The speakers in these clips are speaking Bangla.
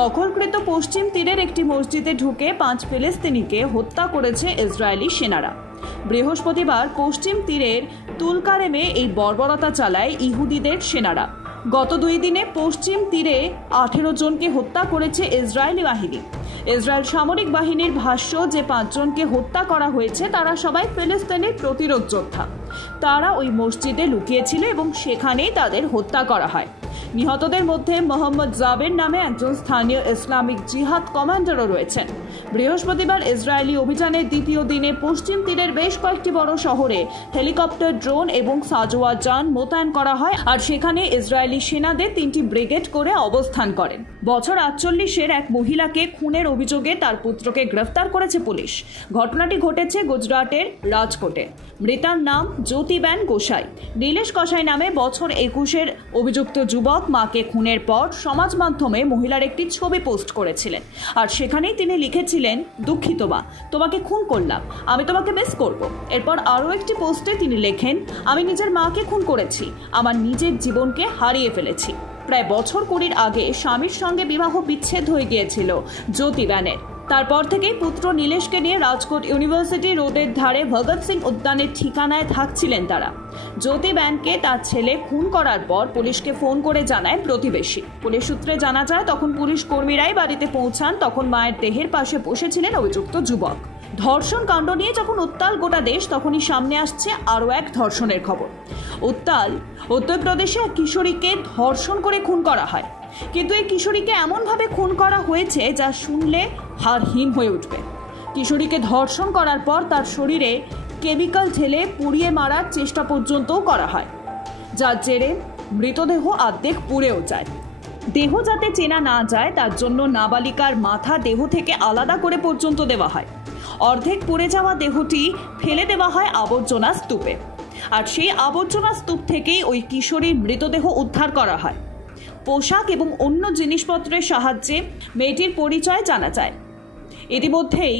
দখলকৃত পশ্চিম তীরের একটি মসজিদে ঢুকে 5 ফিলিস্তিনিকে হত্যা করেছে ইসরায়েলি সেনারা। বৃহস্পতিবার পশ্চিম তীরের তুলকারেমে এই বর্বরতা চালায় ইহুদিদের সেনারা। গত 2 দিনে পশ্চিম তীরে 18 জনকে হত্যা করেছে ইসরায়েলি বাহিনী। ইসরায়েল সামরিক বাহিনীর ভাষ্য যে 5 জনকে হত্যা করা হয়েছে তারা সবাই ফিলিস্তিনের প্রতিরোধ যোদ্ধা। তারা ওই মসজিদে লুকিয়েছিল এবং সেখানেই তাদের হত্যা করা হয়। নিহতদের মধ্যে মোহাম্মদ জাবের নামে একজন স্থানীয় ইসলামিক জিহাদ কমান্ডারও রয়েছেন। বৃহস্পতিবার ইসরায়েলি অভিযানের দ্বিতীয় দিনে পশ্চিম তীরের বেশ কয়েকটি বড় শহরে হেলিকপ্টার, ড্রোন এবং সাজোয়া যান মোতায়েন করা হয়, আর সেখানে ইসরায়েলি সেনাদের 3টি ব্রিগেড করে অবস্থান করেন। বছর 48-এর এক মহিলাকে খুনের অভিযোগে তার পুত্রকে গ্রেফতার করেছে পুলিশ। ঘটনাটি ঘটেছে গুজরাটের রাজকোটে। মৃতার নাম জ্যোতিবেন গোসাই। নীলেশ গোসাই নামে বছর 21-এর অভিযুক্ত যুবক মাকে খুনের পর সমাজ মাধ্যমে মহিলার একটি ছবি পোস্ট করেছিলেন, আর সেখানেই তিনি লিখেছিলেন, দুঃখিত মা, তোমাকে খুন করলাম, আমি তোমাকে মিস করব। এরপর আরও একটি পোস্টে তিনি লেখেন, আমি নিজের মাকে খুন করেছি, আমার নিজের জীবনকে হারিয়ে ফেলেছি। প্রায় বছর 20 আগে স্বামীর সঙ্গে বিবাহ বিচ্ছেদ হয়ে গিয়েছিল জ্যোতিবেনের। তারপর থেকেই পুত্র নীলেশকে নিয়ে রাজকোট ইউনিভার্সিটি রোডের ধারে ভগৎ সিং উদ্যানের ঠিকানায় থাকছিলেন তারা। জ্যোতিবেনকে তার ছেলে খুন করার পর পুলিশকে ফোন করে জানায় প্রতিবেশী। পুলিশ সূত্রে জানা যায়, তখন পুলিশ কর্মীরাই বাড়িতে পৌঁছান। তখন মায়ের দেহের পাশে বসেছিলেন অভিযুক্ত যুবক। ধর্ষণ কাণ্ড নিয়ে যখন উত্তাল গোটা দেশ, তখনই সামনে আসছে আরও এক ধর্ষণের খবর। উত্তরপ্রদেশে এক কিশোরীকে ধর্ষণ করে খুন করা হয়, কিন্তু এই কিশোরীকে এমনভাবে খুন করা হয়েছে যা শুনলে হাড় হিম হয়ে উঠবে। কিশোরীকে ধর্ষণ করার পর তার শরীরে কেমিক্যাল ঢেলে পুড়িয়ে মারার চেষ্টা পর্যন্তও করা হয়, যার জেরে মৃতদেহ অর্ধেক পুড়েও যায়। দেহ যাতে চেনা না যায় তার জন্য নাবালিকার মাথা দেহ থেকে আলাদা করে পর্যন্ত দেওয়া হয়। অর্ধেক পুড়ে যাওয়া দেহটি ফেলে দেওয়া হয় আবর্জনা স্তূপে, আর সেই আবর্জনা স্তূপ থেকেই ওই কিশোরীর মৃতদেহ উদ্ধার করা হয়। পোশাক এবং অন্য জিনিসপত্রের সাহায্যে মেয়েটির পরিচয় জানা যায়। ইতিমধ্যেই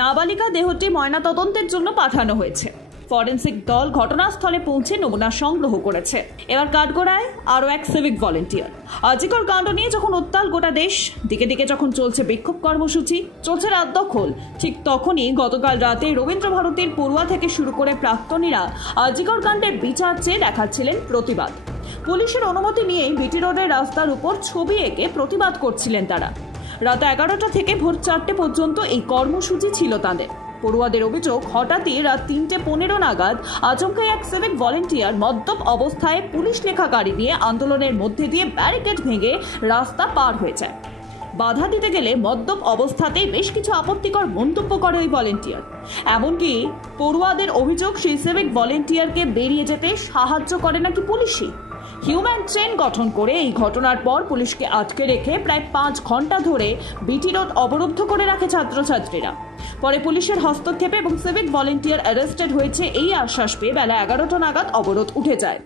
নাবালিকা দেহটি ময়নাতদন্তের জন্য পাঠানো হয়েছে। ফরেন্সিক দল ঘটনাস্থলে পৌঁছে নমুনা সংগ্রহ করেছে। এবার কাঠগড়ায় আরও এক সিভিক ভলেন্টিয়ার। আজিকর কাণ্ড নিয়ে যখন উত্তাল গোটা দেশ, দিকে দিকে যখন চলছে বিক্ষোভ কর্মসূচি, চলছে রাত দখল, ঠিক তখনই গতকাল রাতে রবীন্দ্র ভারতীর পড়ুয়া থেকে শুরু করে প্রাক্তনীরা আজিকর কাণ্ডের বিচার চেয়ে দেখাচ্ছিলেন প্রতিবাদ। পুলিশের অনুমতি নিয়েই বিটি রোডের রাস্তার উপর ছবি এঁকে প্রতিবাদ করছিলেন তারা। রাত 11টা থেকে ভোর 4টে পর্যন্ত এই কর্মসূচি ছিল তাদের। পড়ুয়াদের অভিযোগ, হঠাৎই রাত 3:15 নাগাদ আচমকাই এক সিভিক ভলেন্টিয়ার মদ্যপ অবস্থায় পুলিশ লেখা গাড়ি নিয়ে আন্দোলনের মধ্যে দিয়ে ব্যারিকেড ভেঙে রাস্তা পার হয়ে যায়। বাধা দিতে গেলে মদ্যপ অবস্থাতেই বেশ কিছু আপত্তিকর মন্তব্য করে ওই ভলেন্টিয়ার। এমনকি পড়ুয়াদের অভিযোগ, সেই সিভিক ভলেন্টিয়ারকে বেরিয়ে যেতে সাহায্য করে নাকি পুলিশই। হিউম্যান চেইন গঠন করে এই ঘটনার পর পুলিশকে আটকে রেখে প্রায় 5 ঘন্টা ধরে বিটি রোড অবরুদ্ধ করে রাখে ছাত্রছাত্রীরা। পরে পুলিশের হস্তক্ষেপে এবং সিভিক ভলেন্টিয়ার অ্যারেস্টেড হয়েছে এই আশ্বাস পেয়ে বেলা 11টা নাগাদ অবরোধ উঠে যায়।